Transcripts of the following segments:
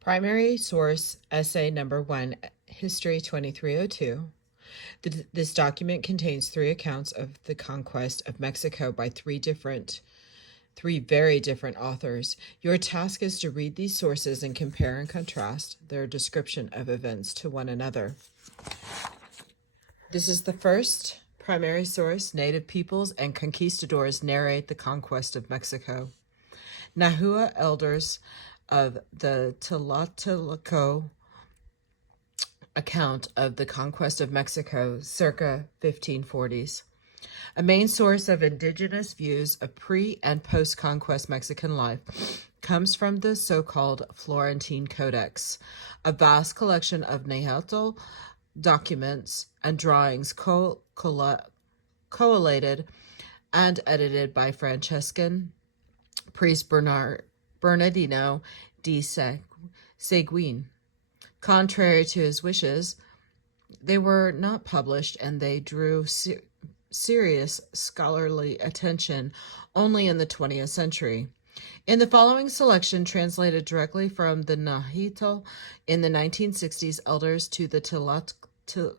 Primary source, essay number 1, History 2302. This document contains 3 accounts of the conquest of Mexico by three very different authors. Your task is to read these sources and compare and contrast their description of events to one another. This is the first primary source. Native peoples and conquistadors narrate the conquest of Mexico. Nahua elders of the Tlatelolco account of the conquest of Mexico circa 1540s. A main source of indigenous views of pre- and post-conquest Mexican life comes from the so-called Florentine Codex, a vast collection of Nahuatl documents and drawings collated and edited by Franciscan priest Bernardino de Seguin. Contrary to his wishes, they were not published, and they drew serious scholarly attention only in the 20th century. In the following selection, translated directly from the Nahuatl in the 1960s, elders to the Tlatelolco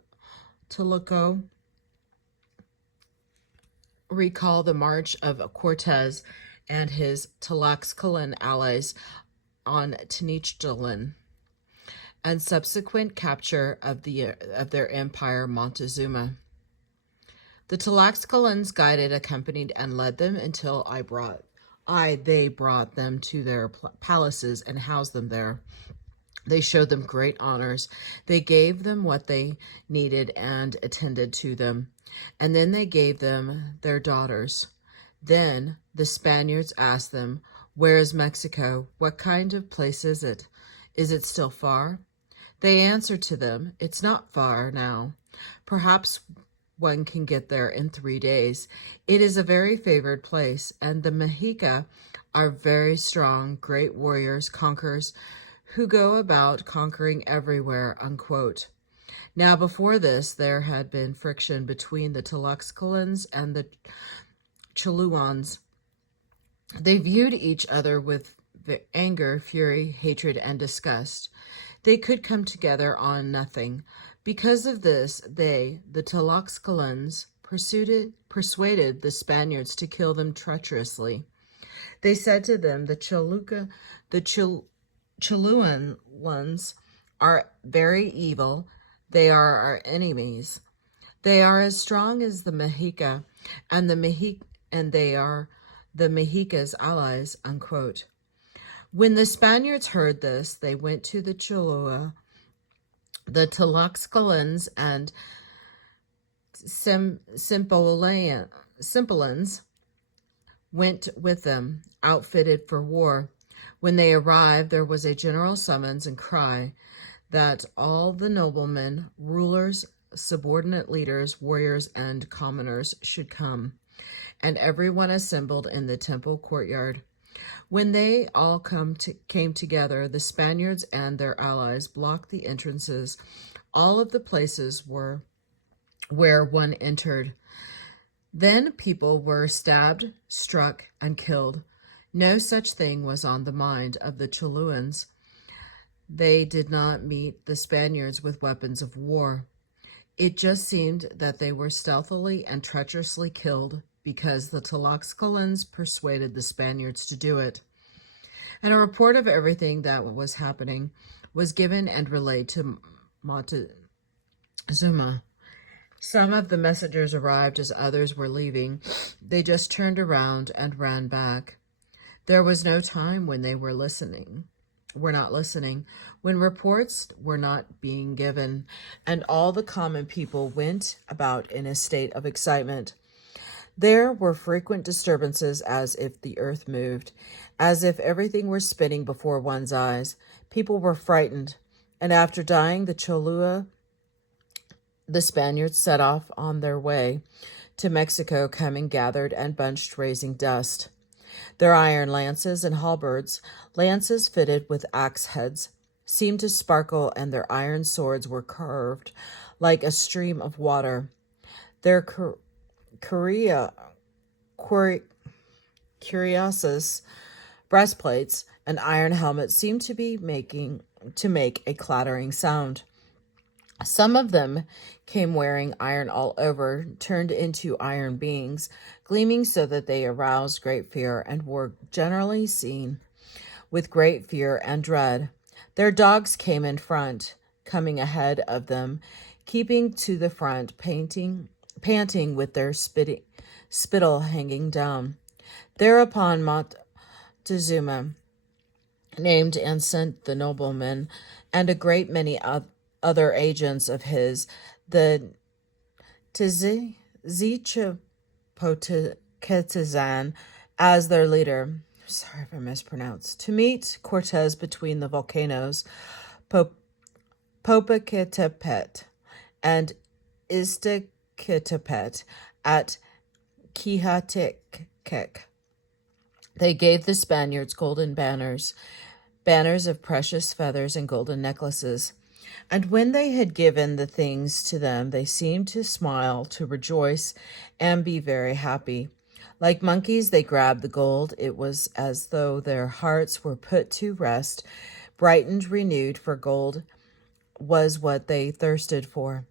recall the march of Cortés and his Tlaxcalan allies on Tenochtitlan and subsequent capture of their empire, Montezuma. The Tlaxcalans guided, accompanied, and led them until they brought them to their palaces and housed them there. They showed them great honors. They gave them what they needed and attended to them. And then they gave them their daughters. Then the Spaniards asked them, "Where is Mexico? What kind of place is it? Is it still far?" They answered to them, "It's not far now. Perhaps one can get there in 3 days. It is a very favored place, and the Mexica are very strong, great warriors, conquerors, who go about conquering everywhere," unquote. Now, before this, there had been friction between the Tlaxcalans and the Choluans. They viewed each other with anger, fury, hatred, and disgust. They could come together on nothing. Because of this, the Tlaxcalans, persuaded the Spaniards to kill them treacherously. They said to them, the Choluans are very evil. They are our enemies. They are as strong as the Mexica, and they are the Mexica's allies, unquote. When the Spaniards heard this, they went to the Cholula. The Tlaxcalans and Simpolans went with them, outfitted for war. When they arrived, there was a general summons and cry that all the noblemen, rulers, subordinate leaders, warriors, and commoners should come, and everyone assembled in the temple courtyard. When they all came together, the Spaniards and their allies blocked the entrances, all of the places where one entered. Then people were stabbed, struck, and killed. No such thing was on the mind of the Choluans. They did not meet the Spaniards with weapons of war. It just seemed that they were stealthily and treacherously killed because the Tlaxcalans persuaded the Spaniards to do it. And a report of everything that was happening was given and relayed to Montezuma. Some of the messengers arrived as others were leaving. They just turned around and ran back. There was no time when they were not listening, when reports were not being given, and all the common people went about in a state of excitement. There were frequent disturbances, as if the earth moved, as if everything were spinning before one's eyes. People were frightened, and after dying the Cholula, the Spaniards set off on their way to Mexico, coming gathered and bunched, raising dust. Their iron lances and halberds, lances fitted with axe heads, seemed to sparkle, and their iron swords were curved like a stream of water. Their cuirassiers, breastplates, and iron helmets seemed to be to make a clattering sound. Some of them came wearing iron all over, turned into iron beings, gleaming so that they aroused great fear and were generally seen with great fear and dread. Their dogs came in front, coming ahead of them, keeping to the front, panting with their spittle hanging down. Thereupon Montezuma named and sent the noblemen and a great many other agents of his, the Tzichipotezan, as their leader. Sorry if I mispronounced. To meet Cortés between the volcanoes Popocatépetl and Iztaccatepetl at Quijatic. They gave the Spaniards golden banners of precious feathers and golden necklaces. And when they had given the things to them, they seemed to smile, to rejoice, and be very happy. Like monkeys, they grabbed the gold. It was as though their hearts were put to rest, brightened, renewed, for gold was what they thirsted for.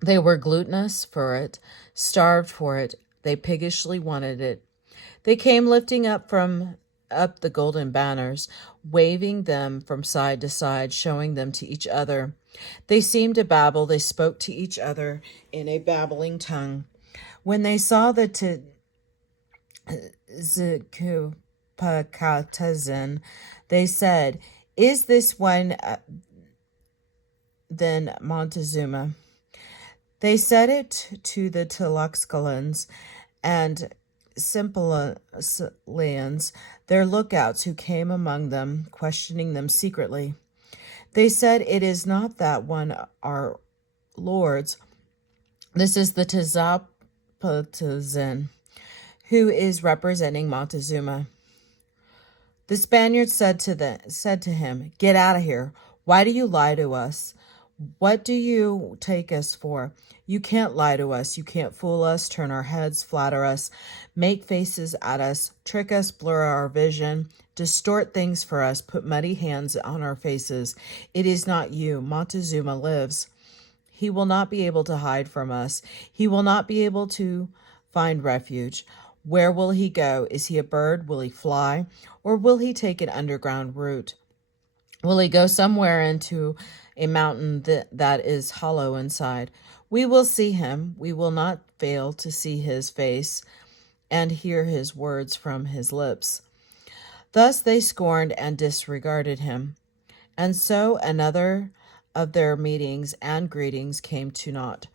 They were gluttonous for it, starved for it. They piggishly wanted it. They came lifting up the golden banners, waving them from side to side, showing them to each other. They seemed to babble. They spoke to each other in a babbling tongue. When they saw the Tzichipotezan, they said, "Is this one then Montezuma?" They said it to the Tlaxcalans and Simplians, their lookouts, who came among them, questioning them secretly. They said, "It is not that one, our lords. This is the Tzichipotezan, who is representing Montezuma." The Spaniards said to him, "Get out of here. Why do you lie to us? What do you take us for? You can't lie to us. You can't fool us, turn our heads, flatter us, make faces at us, trick us, blur our vision, distort things for us, put muddy hands on our faces. It is not you. Montezuma lives. He will not be able to hide from us. He will not be able to find refuge. Where will he go? Is he a bird? Will he fly? Or will he take an underground route? Will he go somewhere into a mountain that is hollow inside? We will see him. We will not fail to see his face and hear his words from his lips." Thus they scorned and disregarded him. And so another of their meetings and greetings came to naught.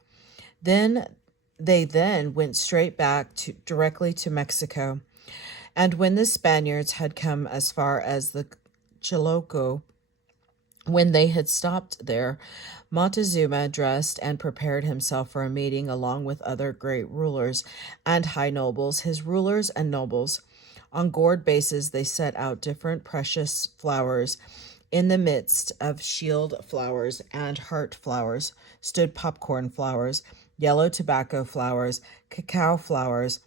They went straight back directly to Mexico. And when the Spaniards had come as far as the Chiloko, when they had stopped there, Montezuma dressed and prepared himself for a meeting along with other great rulers and high nobles, his rulers and nobles. On gourd bases they set out different precious flowers. In the midst of shield flowers and heart flowers stood popcorn flowers, yellow tobacco flowers, cacao flowers,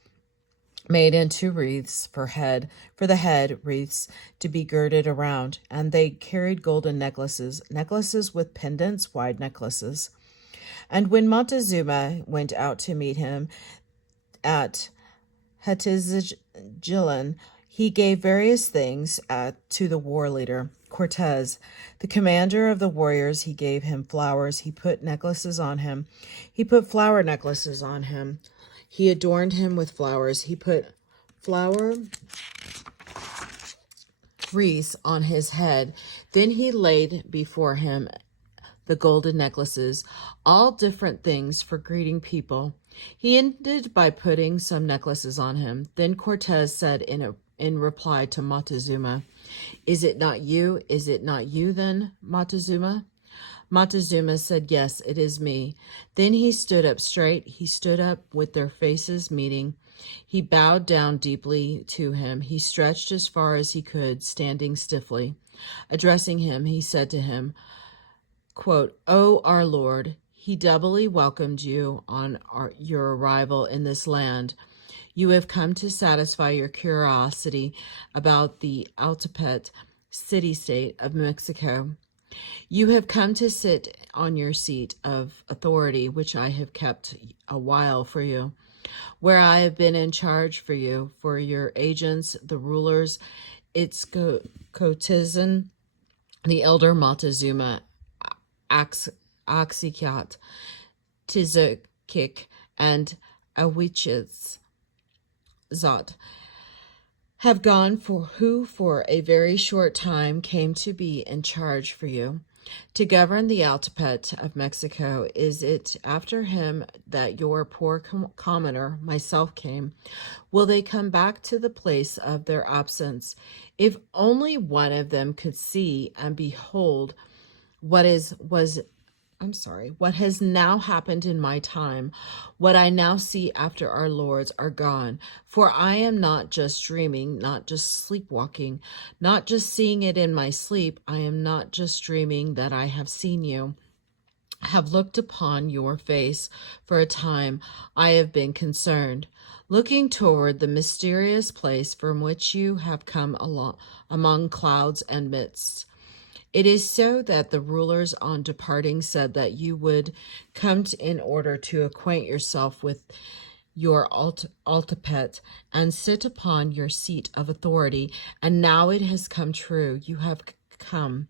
made into wreaths for the head, wreaths to be girded around, and they carried golden necklaces with pendants, wide necklaces. And when Montezuma went out to meet him at Hatizjilan, he gave various things to the war leader, Cortés, the commander of the warriors. He gave him flowers. He put necklaces on him. He put flower necklaces on him. He adorned him with flowers. He put flower wreaths on his head. Then he laid before him the golden necklaces, all different things for greeting people. He ended by putting some necklaces on him. Then Cortés said in reply to Montezuma, "Is it not you? Is it not you then, Montezuma?" Montezuma said, "Yes, it is me." Then he stood up straight. He stood up with their faces meeting. He bowed down deeply to him. He stretched as far as he could, standing stiffly. Addressing him, he said to him, quote, "O our Lord, he doubly welcomed you on your arrival in this land. You have come to satisfy your curiosity about the Altepet city-state of Mexico. You have come to sit on your seat of authority, which I have kept a while for you, where I have been in charge for you, for your agents, the rulers, its courtesan, the elder Montezuma, Axicat, Tizakik, and Awichis Zot, have gone for a very short time came to be in charge for you, to govern the Altepet of Mexico. Is it after him that your poor commoner, myself, came? Will they come back to the place of their absence? If only one of them could see and behold what has now happened in my time, what I now see after our lords are gone. For I am not just dreaming, not just sleepwalking, not just seeing it in my sleep. I am not just dreaming that I have seen you, have looked upon your face. For a time I have been concerned, looking toward the mysterious place from which you have come along among clouds and mists. It is so that the rulers on departing said that you would come in order to acquaint yourself with your Altepet and sit upon your seat of authority. And now it has come true. You have come.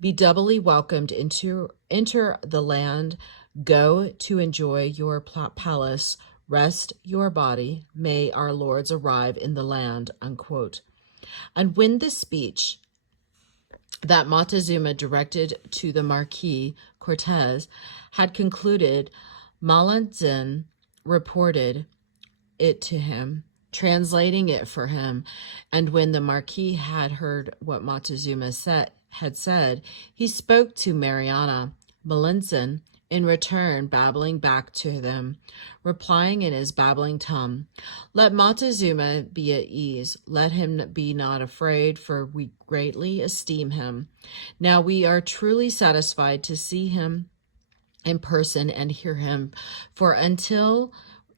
Be doubly welcomed enter the land. Go to enjoy your palace. Rest your body. May our lords arrive in the land. Unquote. And when this speech that Montezuma directed to the Marquis Cortés had concluded, Maudslay reported it to him, translating it for him. And when the Marquis had heard what Montezuma had said, he spoke to Mariana. Maudslay, in return, babbling back to them, replying in his babbling tongue, let Montezuma be at ease, let him be not afraid, for we greatly esteem him. Now we are truly satisfied to see him in person and hear him, for until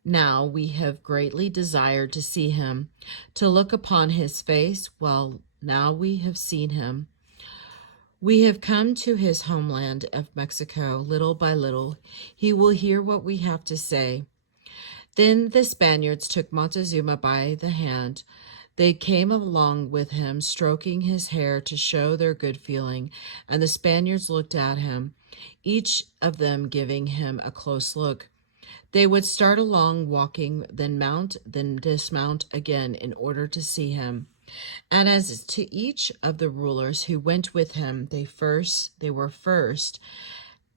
now we have greatly desired to see him, to look upon his face. Well, now we have seen him. We have come to his homeland of Mexico. Little by little, he will hear what we have to say. Then the Spaniards took Montezuma by the hand. They came along with him, stroking his hair to show their good feeling, and the Spaniards looked at him, each of them giving him a close look. They would start along walking, then mount, then dismount again in order to see him. And as to each of the rulers who went with him, they were first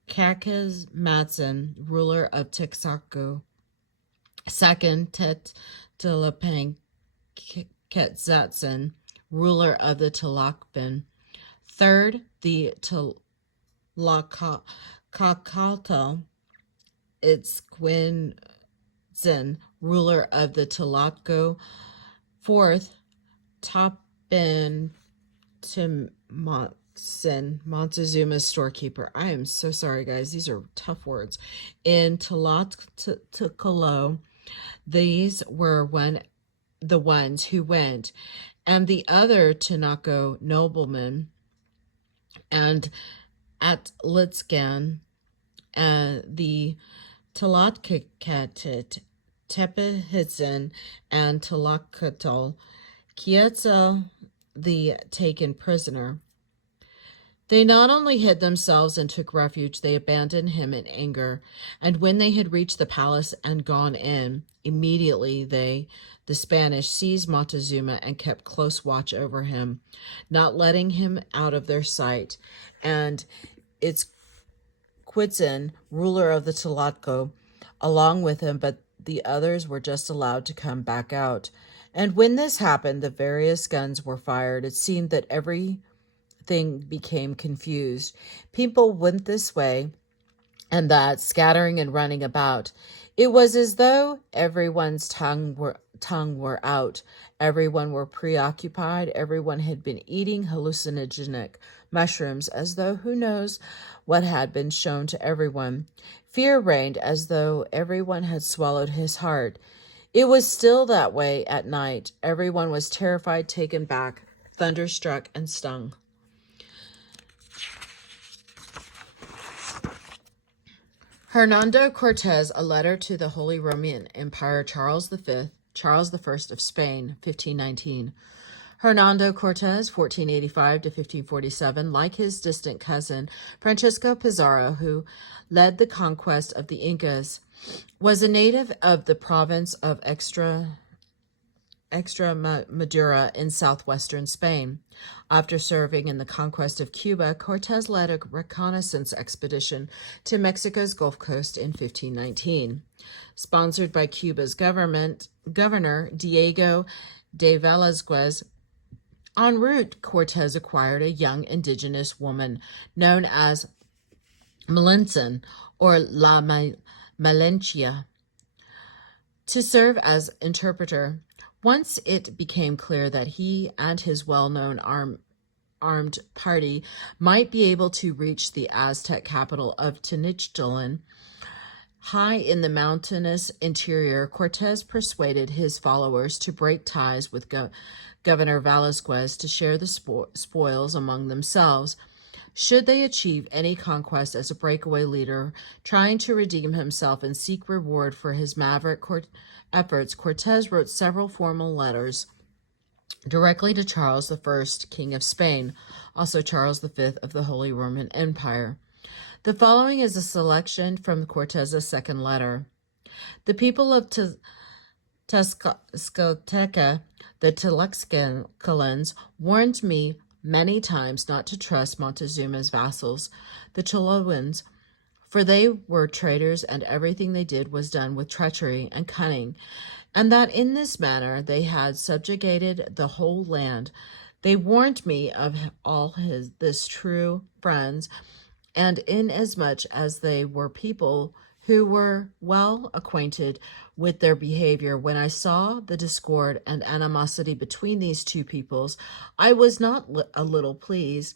Cacas Matson, ruler of Texaco; second Tetlapan Quetzalcoatl, ruler of the Tlacopan; third the Tlacacaltal Itzcuintzin, ruler of the Tlaco; fourth Topan Montezuma's storekeeper. I am so sorry, guys. These are tough words. In Tlacolo, these were the ones who went, and the other Tinaco noblemen, and at Litzcan, the Tlacacatit, Tepehitzin, and Tlacatl, Quetzal, the taken prisoner. They not only hid themselves and took refuge, they abandoned him in anger. And when they had reached the palace and gone in, immediately the Spanish, seized Montezuma and kept close watch over him, not letting him out of their sight. And its Quitzin, ruler of the Tlaco, along with him, but the others were just allowed to come back out. And when this happened, the various guns were fired. It seemed that everything became confused. People went this way and that, scattering and running about. It was as though everyone's tongue were out. Everyone were preoccupied. Everyone had been eating hallucinogenic mushrooms, as though who knows what had been shown to everyone. Fear reigned, as though everyone had swallowed his heart. It was still that way at night. Everyone was terrified, taken back, thunderstruck, and stung. Hernando Cortes, a letter to the Holy Roman Empire, Charles I of Spain, 1519. Hernando Cortes, 1485 to 1547, like his distant cousin Francisco Pizarro, who led the conquest of the Incas, was a native of the province of Extremadura in southwestern Spain. After serving in the conquest of Cuba, Cortes led a reconnaissance expedition to Mexico's Gulf Coast in 1519. Sponsored by Cuba's governor Diego de Velázquez, en route, Cortes acquired a young indigenous woman known as Melanson, or La Malentia, to serve as interpreter. Once it became clear that he and his well-known armed party might be able to reach the Aztec capital of Tenochtitlan, high in the mountainous interior, Cortes persuaded his followers to break ties with Governor Velázquez to share the spoils among themselves. Should they achieve any conquest as a breakaway leader, trying to redeem himself and seek reward for his maverick efforts, Cortes wrote several formal letters directly to Charles I, King of Spain, also Charles V of the Holy Roman Empire. The following is a selection from Cortes' second letter. The people of Tezcatlipoca, the Tlaxcalans, warned me many times not to trust Montezuma's vassals, the Chiloans, for they were traitors and everything they did was done with treachery and cunning, and that in this manner they had subjugated the whole land. They warned me of all his true friends, and inasmuch as they were people who were well acquainted with their behavior, when I saw the discord and animosity between these two peoples, I was not a little pleased,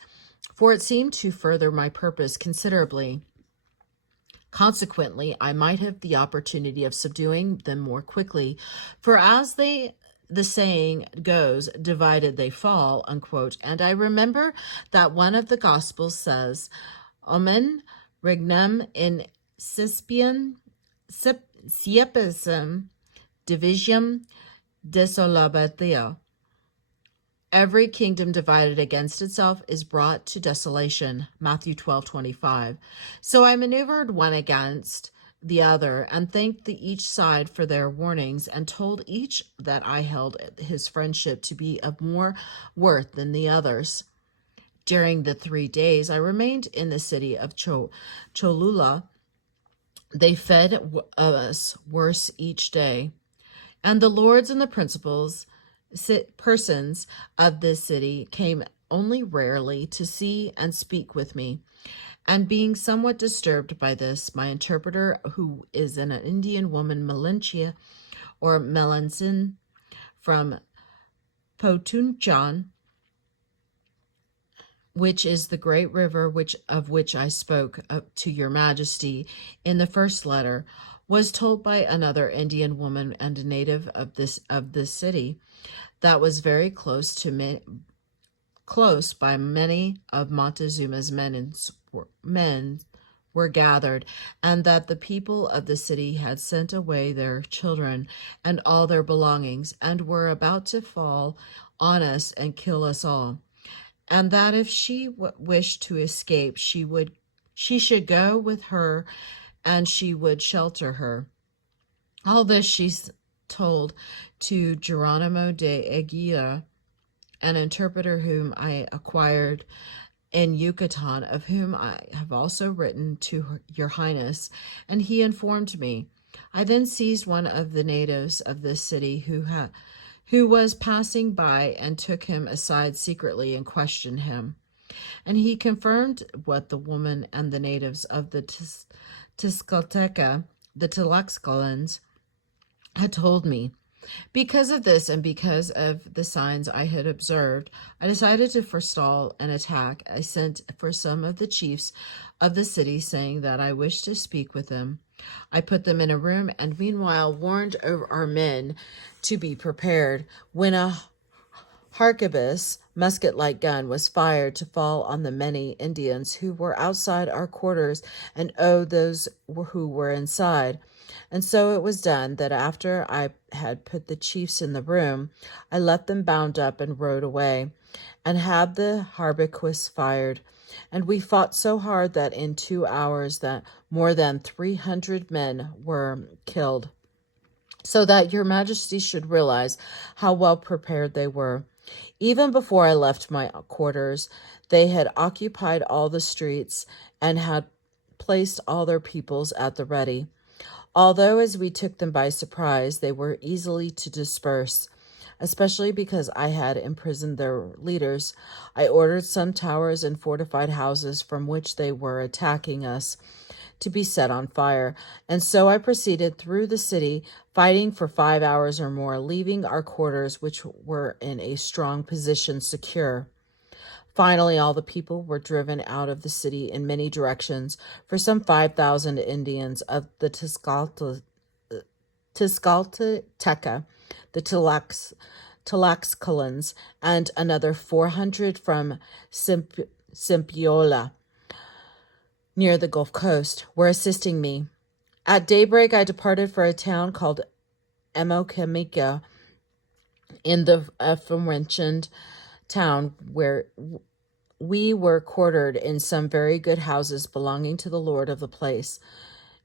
for it seemed to further my purpose considerably. Consequently, I might have the opportunity of subduing them more quickly, for as the saying goes, divided they fall, unquote. And I remember that one of the Gospels says, Omen regnum in Siepism divisium desolabatio. Every kingdom divided against itself is brought to desolation, Matthew 12:25. So I maneuvered one against the other and thanked each side for their warnings and told each that I held his friendship to be of more worth than the others. During the 3 days I remained in the city of Cholula, they fed us worse each day, and the lords and the persons of this city came only rarely to see and speak with me. And being somewhat disturbed by this, my interpreter, who is an Indian woman, Melantia, or Melanson, from Potunchan, which is the great river of which I spoke to your majesty in the first letter, was told by another Indian woman and a native of this city that was very close by many of Montezuma's men were gathered, and that the people of the city had sent away their children and all their belongings, and were about to fall on us and kill us all, and that if she wished to escape, she should go with her, and she would shelter her. All this she told to Geronimo de Eguía, an interpreter whom I acquired in Yucatán, of whom I have also written to your highness, and he informed me. I then seized one of the natives of this city who was passing by and took him aside secretly and questioned him. And he confirmed what the woman and the natives of the Tezcatlipoca, the Tlaxcalans, had told me. Because of this and because of the signs I had observed, I decided to forestall an attack. I sent for some of the chiefs of the city, saying that I wished to speak with them. I put them in a room and meanwhile warned our men to be prepared. When a harquebus, musket-like gun, was fired to fall on the many Indians who were outside our quarters and those who were inside. And so it was done that after I had put the chiefs in the room, I left them bound up and rode away, and had the harquebus fired. And we fought so hard that in 2 hours that more than 300 men were killed, so that your majesty should realize how well prepared they were. Even before I left my quarters, they had occupied all the streets and had placed all their peoples at the ready. Although as we took them by surprise, they were easily to disperse, especially because I had imprisoned their leaders. I ordered some towers and fortified houses from which they were attacking us to be set on fire, and so I proceeded through the city, fighting for 5 hours or more, leaving our quarters, which were in a strong position, secure. Finally, all the people were driven out of the city in many directions, for some 5,000 Indians of the Tezcalteca, the Tlaxcalans, and another 400 from Simpiola, near the Gulf Coast, were assisting me. At daybreak, I departed for a town called Emocamica, in the aforementioned town, where we were quartered in some very good houses belonging to the lord of the place.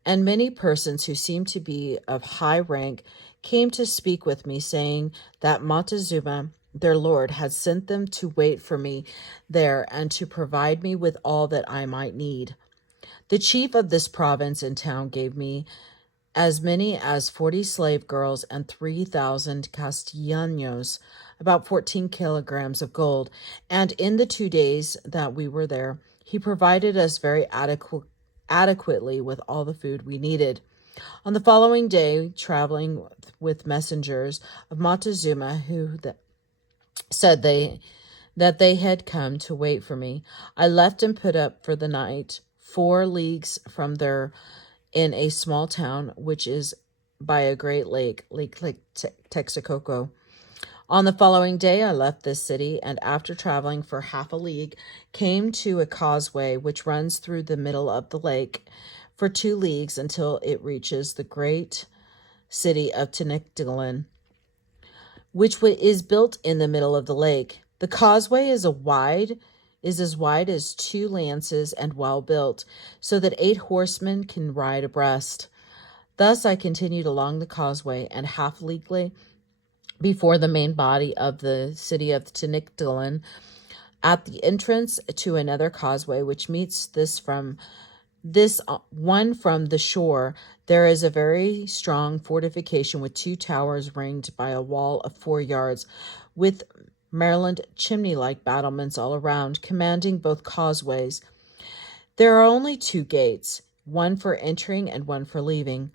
And many persons who seemed to be of high rank came to speak with me, saying that Montezuma, their lord, had sent them to wait for me there and to provide me with all that I might need. The chief of this province and town gave me as many as 40 slave girls and 3,000 castellanos, about 14 kilograms of gold, and in the 2 days that we were there, he provided us very adequately with all the food we needed. On the following day, traveling with messengers of Montezuma, who said that they had come to wait for me, I left and put up for the night 4 leagues from there, in a small town which is by a great lake, Lake Texcoco. On the following day I left this city, and after traveling for half a league, came to a causeway which runs through the middle of the lake for 2 leagues until it reaches the great city of Tenochtitlan, which is built in the middle of the lake. The causeway is as wide as 2 lances and well built, so that 8 horsemen can ride abreast. Thus I continued along the causeway, and half leaguely before the main body of the city of Tenochtitlan, at the entrance to another causeway which meets this one from the shore, there is a very strong fortification with 2 towers ringed by a wall of 4 yards, with Maryland chimney-like battlements all around, commanding both causeways. There are only 2 gates, one for entering and one for leaving.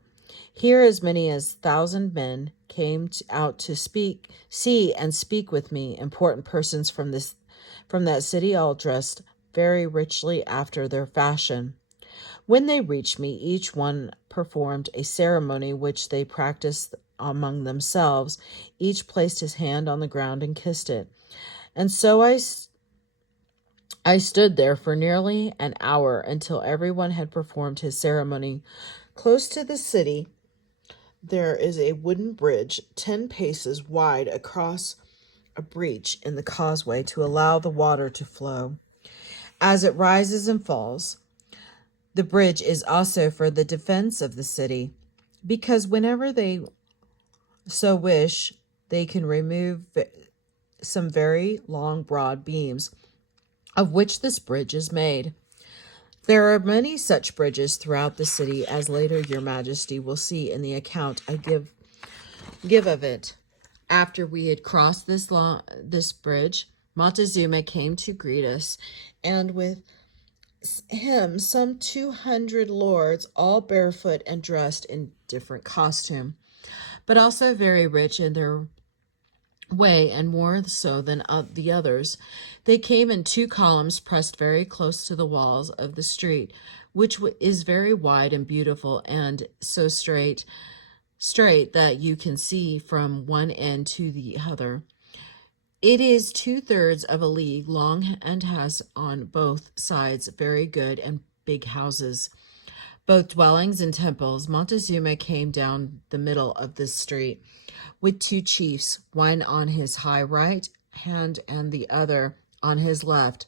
Here as many as 1,000 men came out to see and speak with me, important persons from that city, all dressed very richly after their fashion. When they reached me, each one performed a ceremony which they practiced among themselves. Each placed his hand on the ground and kissed it. And so I stood there for nearly an hour until everyone had performed his ceremony. Close to the city, there is a wooden bridge 10 paces wide across a breach in the causeway to allow the water to flow as it rises and falls. The bridge is also for the defense of the city, because whenever they so wish, they can remove some very long, broad beams, of which this bridge is made. There are many such bridges throughout the city, as later your majesty will see in the account I give of it. After we had crossed this bridge, Montezuma came to greet us, and with him some 200 lords, all barefoot and dressed in different costume, but also very rich in their way, and more so than the others. They came in 2 columns pressed very close to the walls of the street, which is very wide and beautiful, and so straight that you can see from one end to the other. It is 2/3 of a league long and has on both sides very good and big houses, both dwellings and temples. Montezuma came down the middle of this street with two chiefs, one on his high right hand and the other on his left.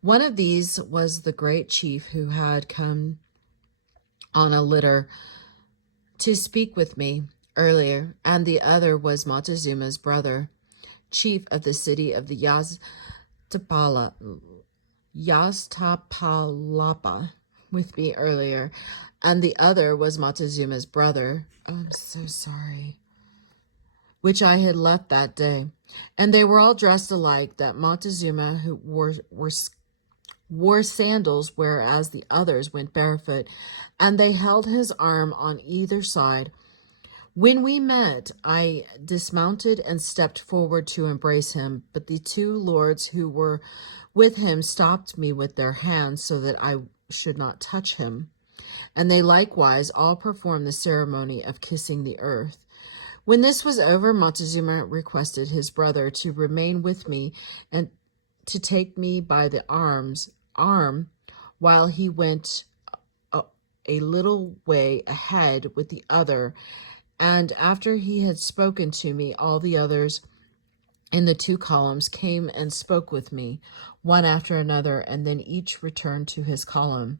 One of these was the great chief who had come on a litter to speak with me earlier, and the other was Montezuma's brother, chief of the city of the Yaztapalapa with me earlier, and the other was Montezuma's brother. Oh, I'm so sorry. Which I had left that day. And they were all dressed alike, that Montezuma who wore sandals, whereas the others went barefoot, and they held his arm on either side. When we met, I dismounted and stepped forward to embrace him, but the two lords who were with him stopped me with their hands so that I should not touch him. And they likewise all performed the ceremony of kissing the earth. When this was over, Montezuma requested his brother to remain with me and to take me by the arm while he went a little way ahead with the other. And after he had spoken to me, all the others in the two columns came and spoke with me, one after another, and then each returned to his column.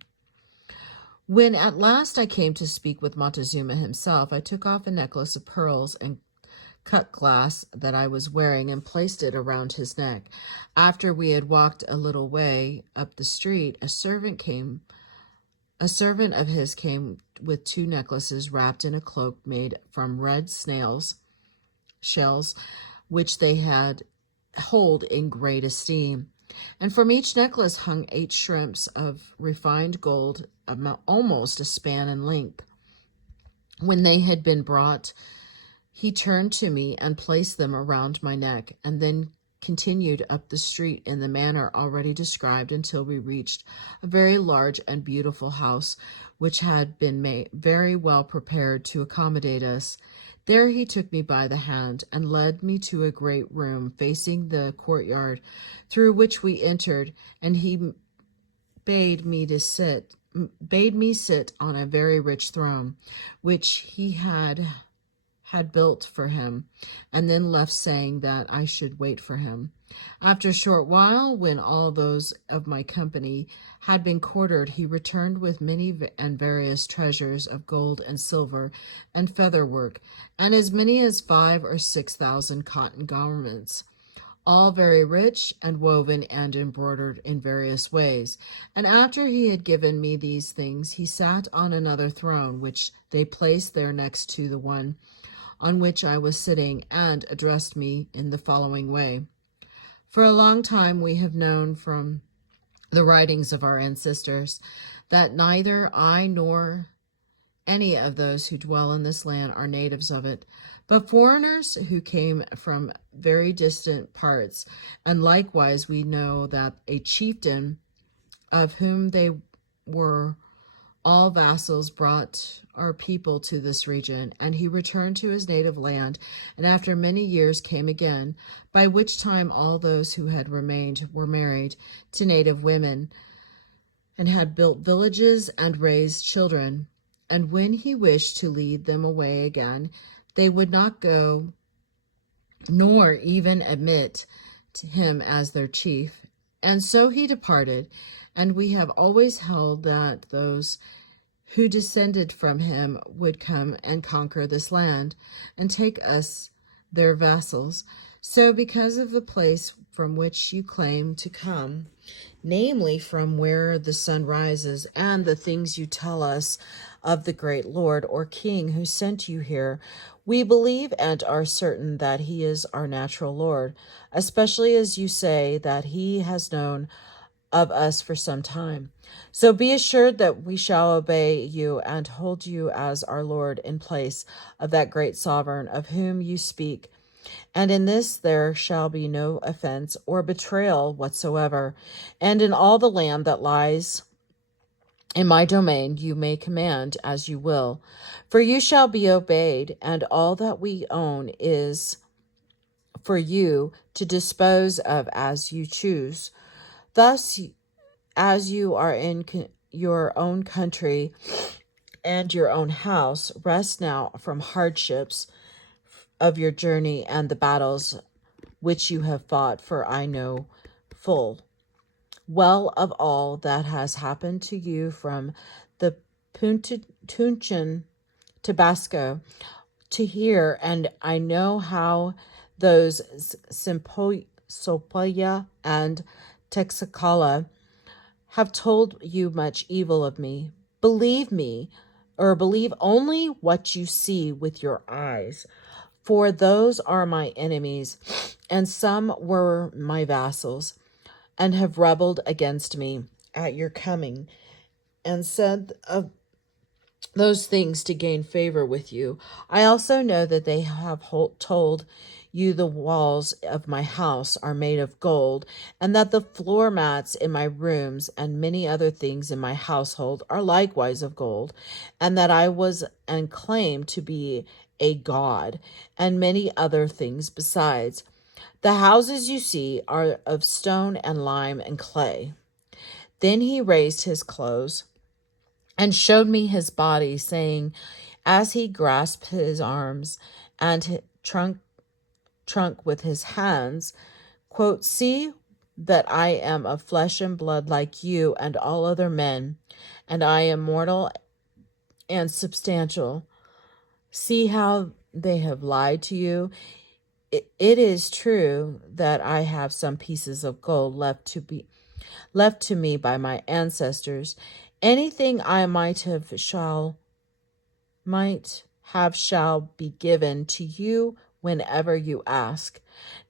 When at last I came to speak with Montezuma himself, I took off a necklace of pearls and cut glass that I was wearing and placed it around his neck. After we had walked a little way up the street, a servant of his came with two necklaces wrapped in a cloak made from red shells, which they had hold in great esteem. And from each necklace hung 8 shrimps of refined gold, almost a span in length. When they had been brought, he turned to me and placed them around my neck, and then continued up the street in the manner already described until we reached a very large and beautiful house, which had been very well prepared to accommodate us. There he took me by the hand and led me to a great room facing the courtyard, through which we entered, and he bade me sit on a very rich throne, which he had built for him, and then left, saying that I should wait for him. After a short while, when all those of my company had been quartered, he returned with many and various treasures of gold and silver and feather work, and as many as 5,000 or 6,000 cotton garments, all very rich and woven and embroidered in various ways. And after he had given me these things, he sat on another throne, which they placed there next to the one on which I was sitting, and addressed me in the following way. For a long time we have known from the writings of our ancestors that neither I nor any of those who dwell in this land are natives of it, but foreigners who came from very distant parts. And likewise we know that a chieftain, of whom they were all vassals, brought our people to this region, and he returned to his native land, and after many years came again, by which time all those who had remained were married to native women, and had built villages and raised children. And when he wished to lead them away again, they would not go, nor even admit him as their chief. And so he departed, and we have always held that those who descended from him would come and conquer this land and take us their vassals. So because of the place from which you claim to come, namely from where the sun rises, and the things you tell us of the great Lord or King who sent you here, we believe and are certain that he is our natural Lord, especially as you say that he has known of us for some time. So be assured that we shall obey you and hold you as our Lord in place of that great sovereign of whom you speak. And in this there shall be no offense or betrayal whatsoever. And in all the land that lies in my domain you may command as you will, for you shall be obeyed, and all that we own is for you to dispose of as you choose. Thus, as you are in your own country and your own house, rest now from hardships of your journey and the battles which you have fought, for I know full well of all that has happened to you from the Tunchan Tabasco to here, and I know how those Sopoya and Texacala have told you much evil of me. Believe me, or believe only what you see with your eyes, for those are my enemies, and some were my vassals, and have rebelled against me at your coming, and said of those things to gain favor with you. I also know that they have told you the walls of my house are made of gold, and that the floor mats in my rooms and many other things in my household are likewise of gold, and that I was and claim to be a god, and many other things besides. The houses you see are of stone and lime and clay. Then he raised his clothes and showed me his body, saying, as he grasped his arms and his trunk with his hands, quote, see that I am of flesh and blood like you and all other men, and I am mortal and substantial. See how they have lied to you. It is true that I have some pieces of gold left to me by my ancestors. Anything I might have shall be given to you whenever you ask.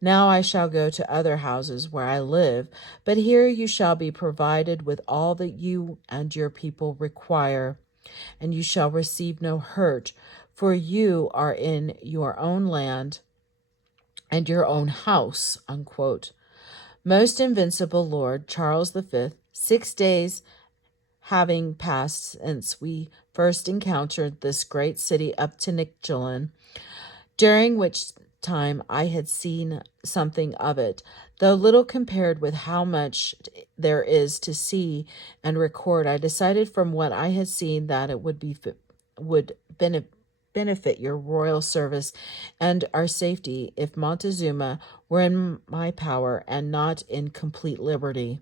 Now I shall go to other houses where I live, but here you shall be provided with all that you and your people require, and you shall receive no hurt, for you are in your own land and your own house, unquote. Most invincible Lord Charles V, 6 days having passed since we first encountered this great city of Tenochtitlan, during which time I had seen something of it, though little compared with how much there is to see and record. I decided from what I had seen that it would benefit your royal service and our safety if Montezuma were in my power and not in complete liberty,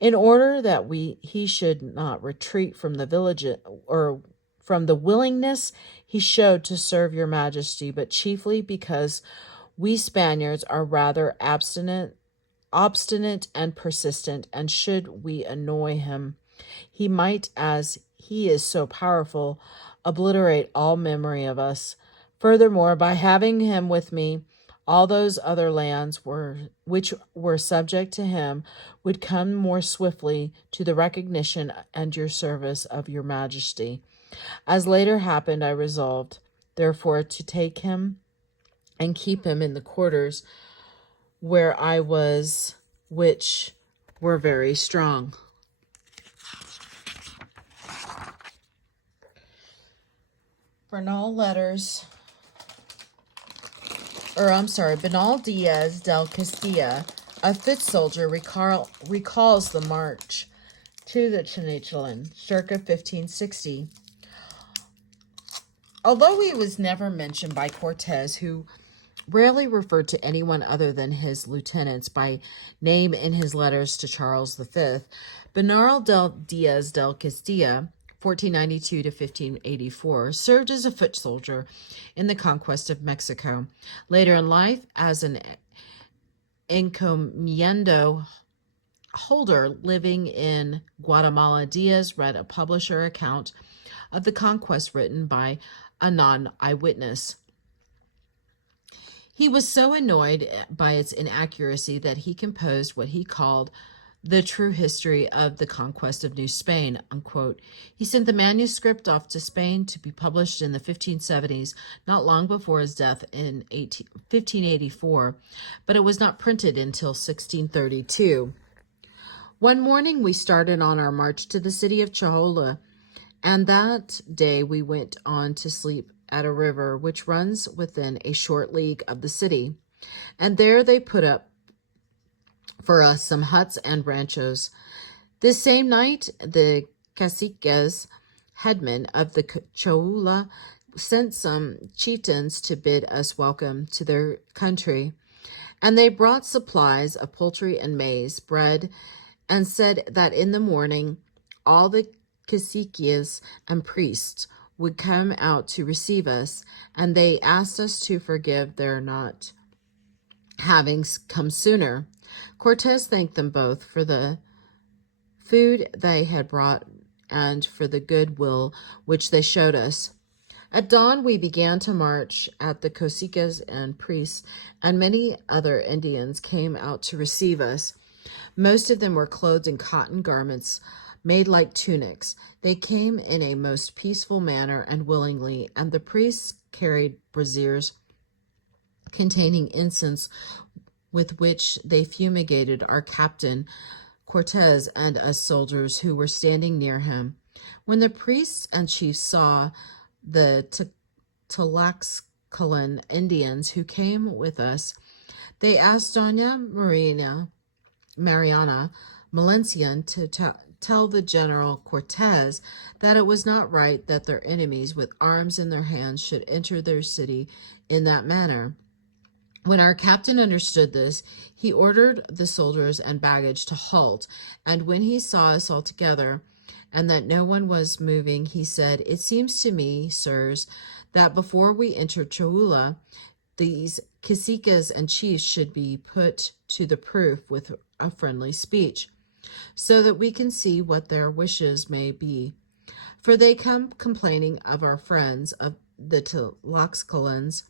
in order that he should not retreat from the village or from the willingness he showed to serve your majesty, but chiefly because we Spaniards are rather obstinate and persistent, and should we annoy him, he might, as he is so powerful, obliterate all memory of us. Furthermore, by having him with me, all those other lands which were subject to him would come more swiftly to the recognition and your service of your majesty. As later happened, I resolved, therefore, to take him and keep him in the quarters where I was, which were very strong. Bernal Diaz del Castillo, a foot soldier, recalls the march to the Tenochtitlan, circa 1560. Although he was never mentioned by Cortés, who rarely referred to anyone other than his lieutenants by name in his letters to Charles V, Bernal Diaz del Castillo, 1492 to 1584, served as a foot soldier in the Conquest of Mexico. Later in life, as an encomiendo holder living in Guatemala, Diaz read a publisher account of the conquest written by a non-eyewitness. He was so annoyed by its inaccuracy that he composed what he called the true history of the conquest of New Spain, unquote. He sent the manuscript off to Spain to be published in the 1570s, not long before his death in 1584, but it was not printed until 1632. One morning we started on our march to the city of Chihuahua, and that day we went on to sleep at a river which runs within a short league of the city. And there they put up for us some huts and ranchos. This same night, the caciques, headmen of the Cholula, sent some chieftains to bid us welcome to their country. And they brought supplies of poultry and maize, bread, and said that in the morning all the caciques and priests would come out to receive us, and they asked us to forgive their not having come sooner. Cortés thanked them both for the food they had brought and for the good will which they showed us. At dawn, we began to march at the caciques and priests, and many other Indians came out to receive us. Most of them were clothed in cotton garments made like tunics. They came in a most peaceful manner and willingly, and the priests carried braziers containing incense with which they fumigated our captain Cortés and us soldiers who were standing near him. When the priests and chiefs saw the Tlaxcalan Indians who came with us, they asked Doña Mariana Malencian to tell the General Cortés that it was not right that their enemies with arms in their hands should enter their city in that manner. When our captain understood this, he ordered the soldiers and baggage to halt, and when he saw us all together, and that no one was moving, he said, "It seems to me, sirs, that before we enter Cholula, these caciques and chiefs should be put to the proof with a friendly speech, so that we can see what their wishes may be. For they come complaining of our friends, of the Tlaxcalans,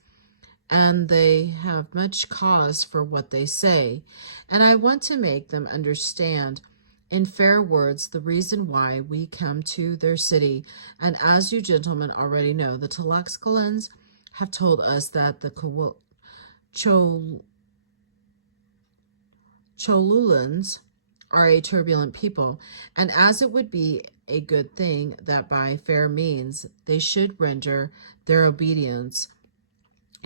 and they have much cause for what they say, and I want to make them understand in fair words the reason why we come to their city. And as you gentlemen already know, the Tlaxcalans have told us that the Cholulans are a turbulent people, and as it would be a good thing that by fair means they should render their obedience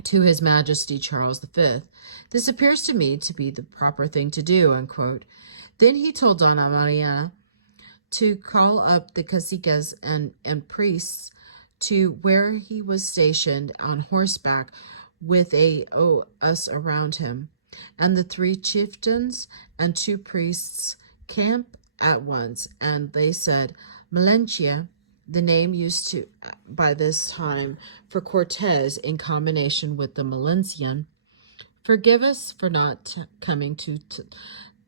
to His Majesty Charles V. This appears to me to be the proper thing to do," unquote. Then he told Donna Mariana to call up the caciques and priests to where he was stationed on horseback with us around him. And the 3 chieftains and 2 priests camped at once, and they said, "Malencia," the name used to by this time for Cortés in combination with the Malencian, "forgive us for not coming to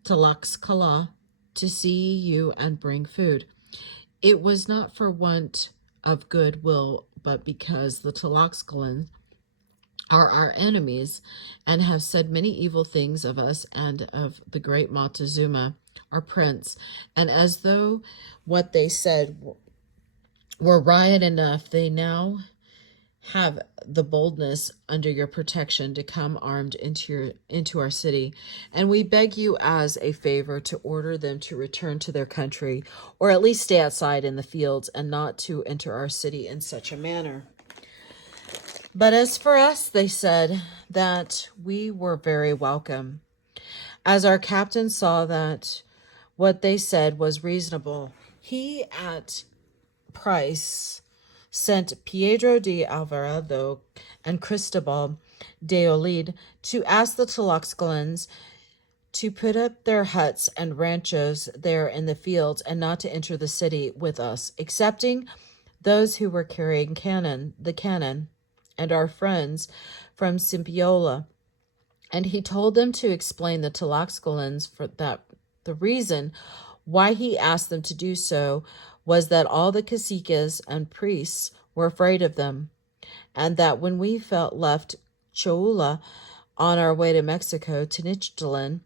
Tlaxcala to see you and bring food. It was not for want of good will, but because the Tlaxcalans are our enemies and have said many evil things of us and of the great Montezuma, our prince, and as though what they said were riot enough, they now have the boldness under your protection to come armed into our city, and we beg you as a favor to order them to return to their country, or at least stay outside in the fields, and not to enter our city in such a manner." But as for us, they said that we were very welcome. As our captain saw that what they said was reasonable, he at price sent Pedro de Alvarado and Cristobal de Olid to ask the Tlaxcalans to put up their huts and ranchos there in the fields and not to enter the city with us, excepting those who were carrying the cannon, and our friends from Simpiola. And he told them to explain the Tlaxcalans for that the reason why he asked them to do so was that all the caciques and priests were afraid of them, and that when we left Cholula on our way to Mexico, Tenochtitlan,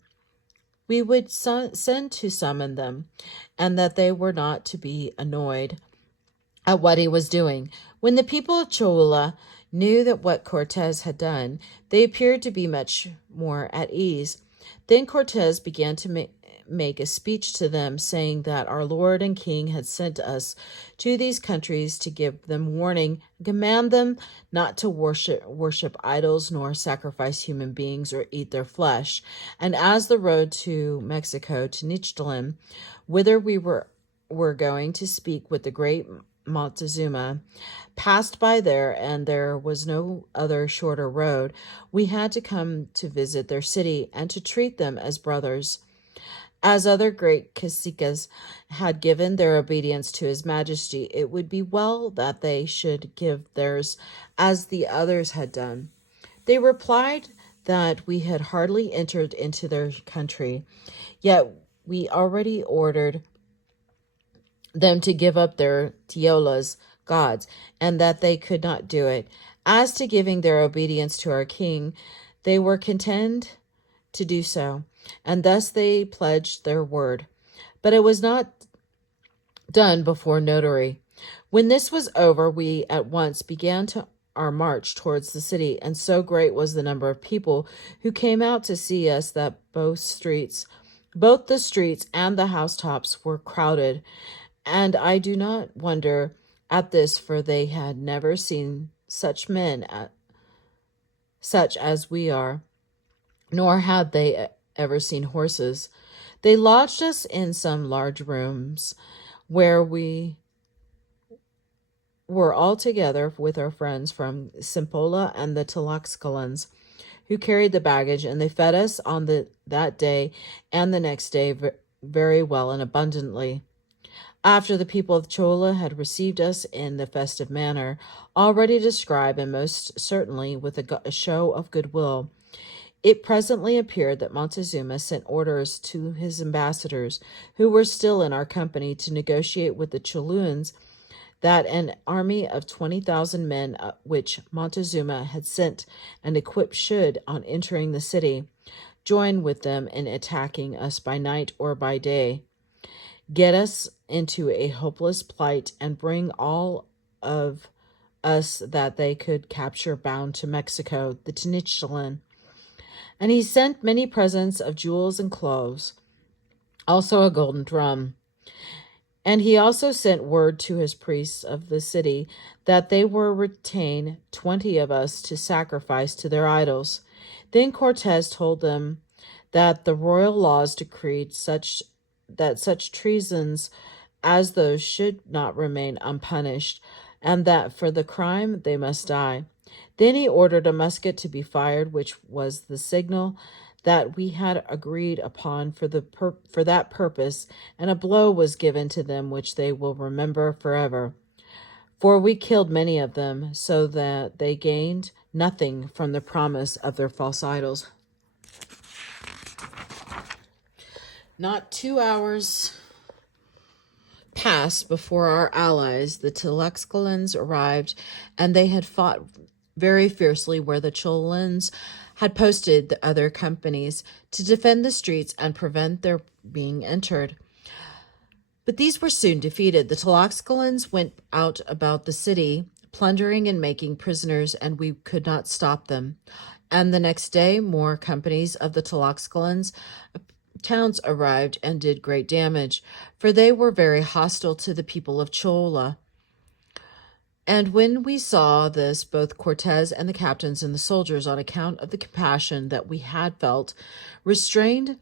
we would send to summon them, and that they were not to be annoyed at what he was doing. When the people of Cholula knew that what Cortés had done, they appeared to be much more at ease. Then Cortés began to make a speech to them, saying that our Lord and King had sent us to these countries to give them warning, command them not to worship idols, nor sacrifice human beings or eat their flesh. And as the road to Mexico, to Tenochtitlan, whither we were going to speak with the great Montezuma, passed by there, and there was no other shorter road, we had to come to visit their city and to treat them as brothers. As other great caciques had given their obedience to his majesty, it would be well that they should give theirs as the others had done. They replied that we had hardly entered into their country, yet we already ordered them to give up their tiolas, gods, and that they could not do it. As to giving their obedience to our king, they were content to do so, and thus they pledged their word. But it was not done before notary. When this was over, we at once began our march towards the city, and so great was the number of people who came out to see us that both the streets and the housetops were crowded. And I do not wonder at this, for they had never seen such men such as we are, nor had they ever seen horses. They lodged us in some large rooms, where we were all together with our friends from Simpola and the Tlaxcalans, who carried the baggage, and they fed us on that day and the next day very well and abundantly. After the people of Chola had received us in the festive manner, already described, and most certainly with a show of goodwill, it presently appeared that Montezuma sent orders to his ambassadors, who were still in our company, to negotiate with the Choluans that an army of 20,000 men, which Montezuma had sent and equipped, should, on entering the city, join with them in attacking us by night or by day, get us into a hopeless plight, and bring all of us that they could capture bound to Mexico, the Tenochtitlan. And he sent many presents of jewels and clothes, also a golden drum. And he also sent word to his priests of the city that they were retain 20 of us to sacrifice to their idols. Then Cortés told them that the royal laws decreed that such treasons as those should not remain unpunished, and that for the crime they must die. Then he ordered a musket to be fired, which was the signal that we had agreed upon for that purpose, and a blow was given to them which they will remember forever. For we killed many of them, so that they gained nothing from the promise of their false idols. Not 2 hours passed before our allies, the Tlaxcalans, arrived, and they had fought very fiercely where the Cholans had posted the other companies to defend the streets and prevent their being entered. But these were soon defeated. The Tlaxcalans went out about the city, plundering and making prisoners, and we could not stop them. And the next day, more companies of the Tlaxcalans towns arrived and did great damage, for they were very hostile to the people of Chola. And when we saw this, both Cortés and the captains and the soldiers, on account of the compassion that we had felt, restrained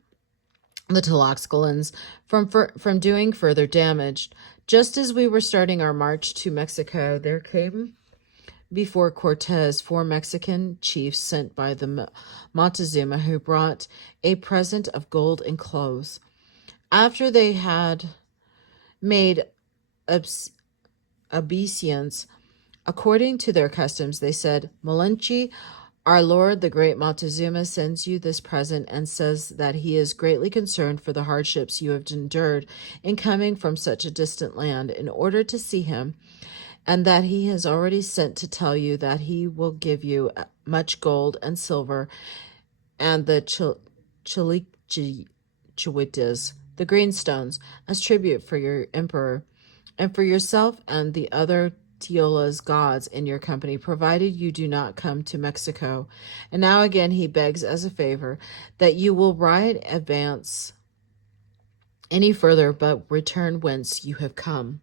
the Tlaxcalans from doing further damage. Just as we were starting our march to Mexico, there came before Cortés 4 Mexican chiefs sent by the Montezuma, who brought a present of gold and clothes. After they had made obeisance according to their customs, they said, "Malinche, our lord, the great Montezuma, sends you this present and says that he is greatly concerned for the hardships you have endured in coming from such a distant land in order to see him, and that he has already sent to tell you that he will give you much gold and silver and the chilichihuites, the greenstones, as tribute for your emperor, and for yourself and the other Tiola's gods in your company, provided you do not come to Mexico. And now again he begs as a favor that you will ride advance any further, but return whence you have come.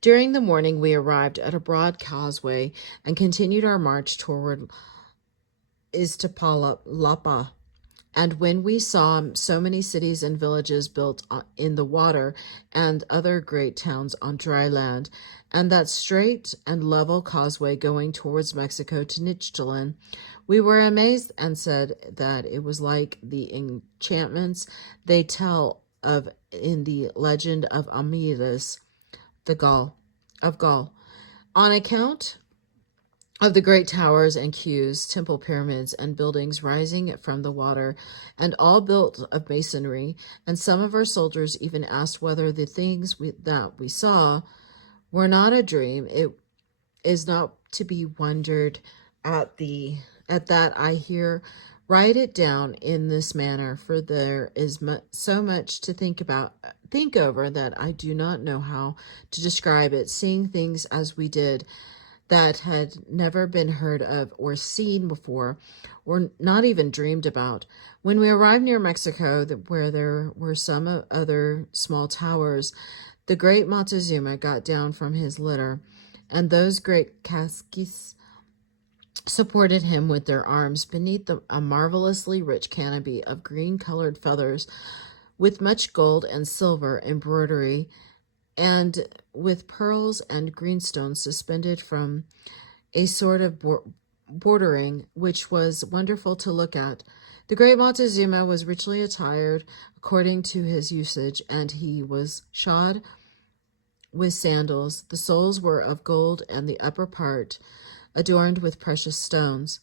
During the morning, we arrived at a broad causeway and continued our march toward Iztapalapa. And when we saw so many cities and villages built in the water and other great towns on dry land, and that straight and level causeway going towards Mexico to Tenochtitlan, we were amazed and said that it was like the enchantments they tell of in the legend of Amidas, the Gaul of Gaul, on account of the great towers and quays, temple pyramids, and buildings rising from the water, and all built of masonry. And some of our soldiers even asked whether the things that we saw were not a dream. It is not to be wondered at that I here write it down in this manner, for there is so much to think over, that I do not know how to describe it, seeing things as we did that had never been heard of or seen before, or not even dreamed about. When we arrived near Mexico, where there were some other small towers, the great Montezuma got down from his litter, and those great casquis supported him with their arms beneath a marvelously rich canopy of green-colored feathers, with much gold and silver embroidery, and with pearls and greenstones suspended from a sort of bordering, which was wonderful to look at. The great Montezuma was richly attired according to his usage, and he was shod with sandals. The soles were of gold, and the upper part adorned with precious stones.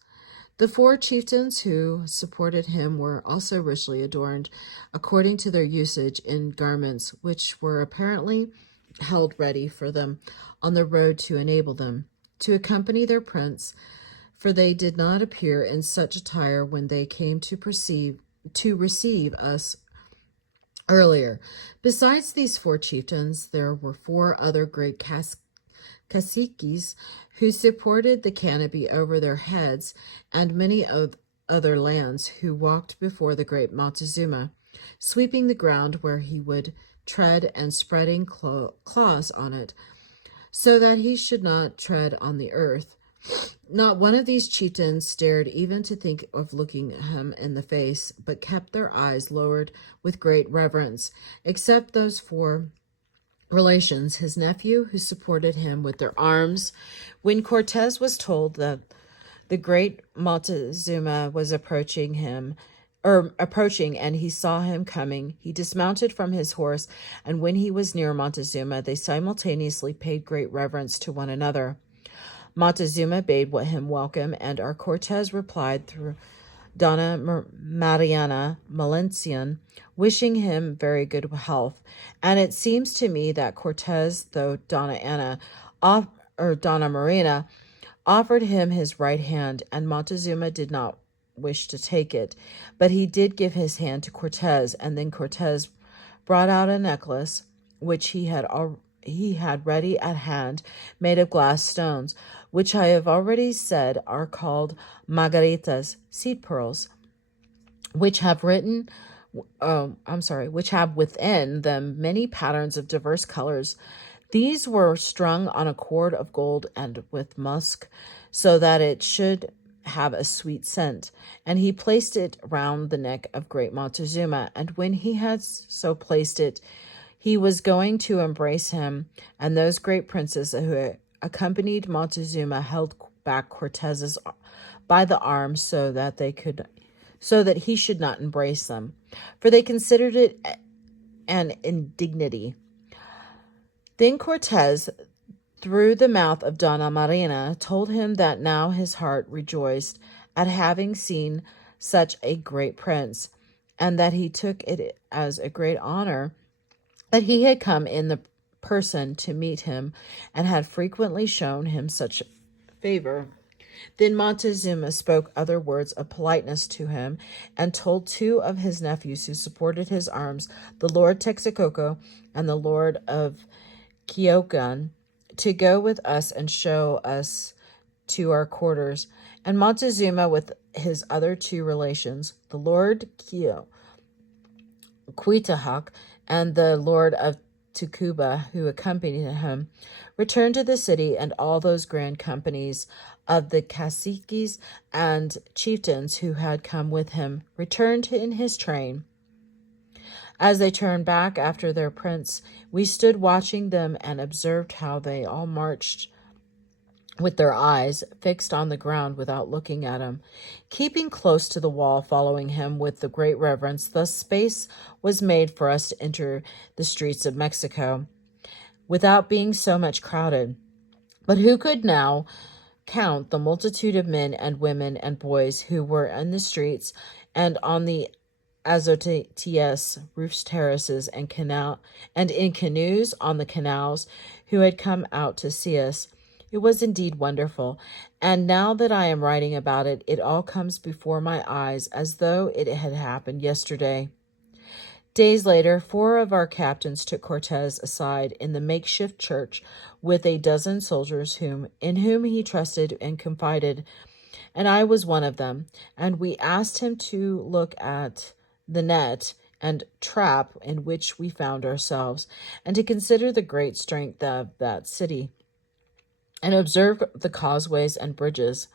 The 4 chieftains who supported him were also richly adorned, according to their usage, in garments which were apparently held ready for them on the road to enable them to accompany their prince, for they did not appear in such attire when they came to receive us earlier. Besides these 4 chieftains, there were 4 other great caciques who supported the canopy over their heads, and many of other lands who walked before the great Montezuma, sweeping the ground where he would tread and spreading claws on it, so that he should not tread on the earth. Not one of these chieftains dared even to think of looking him in the face, but kept their eyes lowered with great reverence, except those 4 relations, his nephew, who supported him with their arms. When Cortés was told that the great Montezuma was approaching, and he saw him coming, he dismounted from his horse, and when he was near Montezuma, they simultaneously paid great reverence to one another. Montezuma bade him welcome, and our Cortés replied through Donna Mariana Malencian, wishing him very good health. And it seems to me that Cortés, though Donna Marina, offered him his right hand, and Montezuma did not wish to take it, but he did give his hand to Cortés, and then Cortés brought out a necklace which he had ready at hand, made of glass stones, which I have already said are called margaritas, seed pearls, which have within them many patterns of diverse colors. These were strung on a cord of gold and with musk, so that it should have a sweet scent. And he placed it round the neck of great Montezuma, and when he had so placed it, he was going to embrace him, and those great princes who accompanied Montezuma held back Cortés by the arm so that he should not embrace them, for they considered it an indignity. Then Cortés, through the mouth of Donna Marina, told him that now his heart rejoiced at having seen such a great prince, and that he took it as a great honor that he had come in the person to meet him, and had frequently shown him such favor. Then Montezuma spoke other words of politeness to him, and told 2 of his nephews who supported his arms, the Lord Texcoco and the Lord of Quiocan, to go with us and show us to our quarters. And Montezuma, with his other 2 relations, the Lord Cuitahac and the lord of Tacuba, who accompanied him, returned to the city, and all those grand companies of the caciques and chieftains who had come with him returned in his train. As they turned back after their prince, we stood watching them and observed how they all marched with their eyes fixed on the ground without looking at him, keeping close to the wall, following him with the great reverence. Thus space was made for us to enter the streets of Mexico without being so much crowded. But who could now count the multitude of men and women and boys who were in the streets and on the azoteas, roofs, terraces, and in canoes on the canals, who had come out to see us? It was indeed wonderful, and now that I am writing about it, it all comes before my eyes as though it had happened yesterday. Days later, 4 of our captains took Cortés aside in the makeshift church with a dozen soldiers in whom he trusted and confided, and I was one of them, and we asked him to look at the net and trap in which we found ourselves, and to consider the great strength of that city, and observe the causeways and bridges,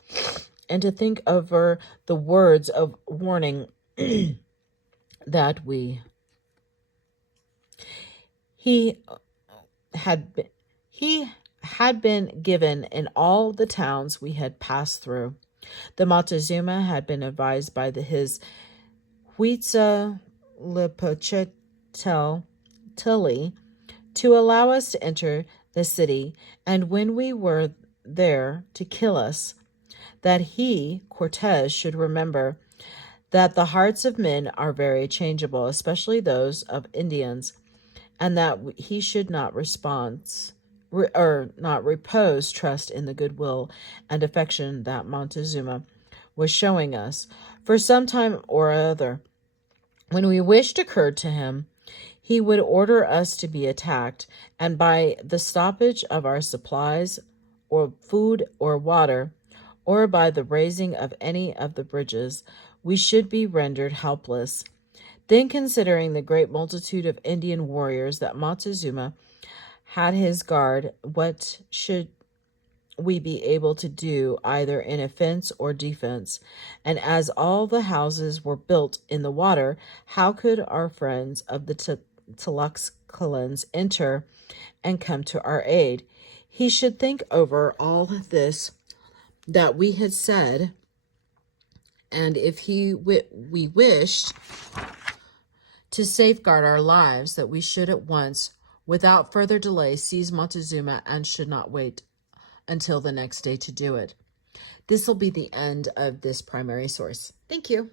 and to think over the words of warning that he had been given in all the towns we had passed through. The Montezuma had been advised by his Huitzilopochtli to allow us to enter the city, and when we were there to kill us, that he, Cortés, should remember that the hearts of men are very changeable, especially those of Indians, and that he should not repose trust in the goodwill and affection that Montezuma was showing us. For some time or other, when we wished occurred to him, he would order us to be attacked, and by the stoppage of our supplies, or food or water, or by the raising of any of the bridges, we should be rendered helpless. Then, considering the great multitude of Indian warriors that Montezuma had his guard, what should we be able to do either in offense or defense? And as all the houses were built in the water, how could our friends of the Tlaxcalans enter and come to our aid? He should think over all this that we had said, and if we wished to safeguard our lives, that we should at once, without further delay, seize Montezuma and should not wait until the next day to do it. This will be the end of this primary source. Thank you.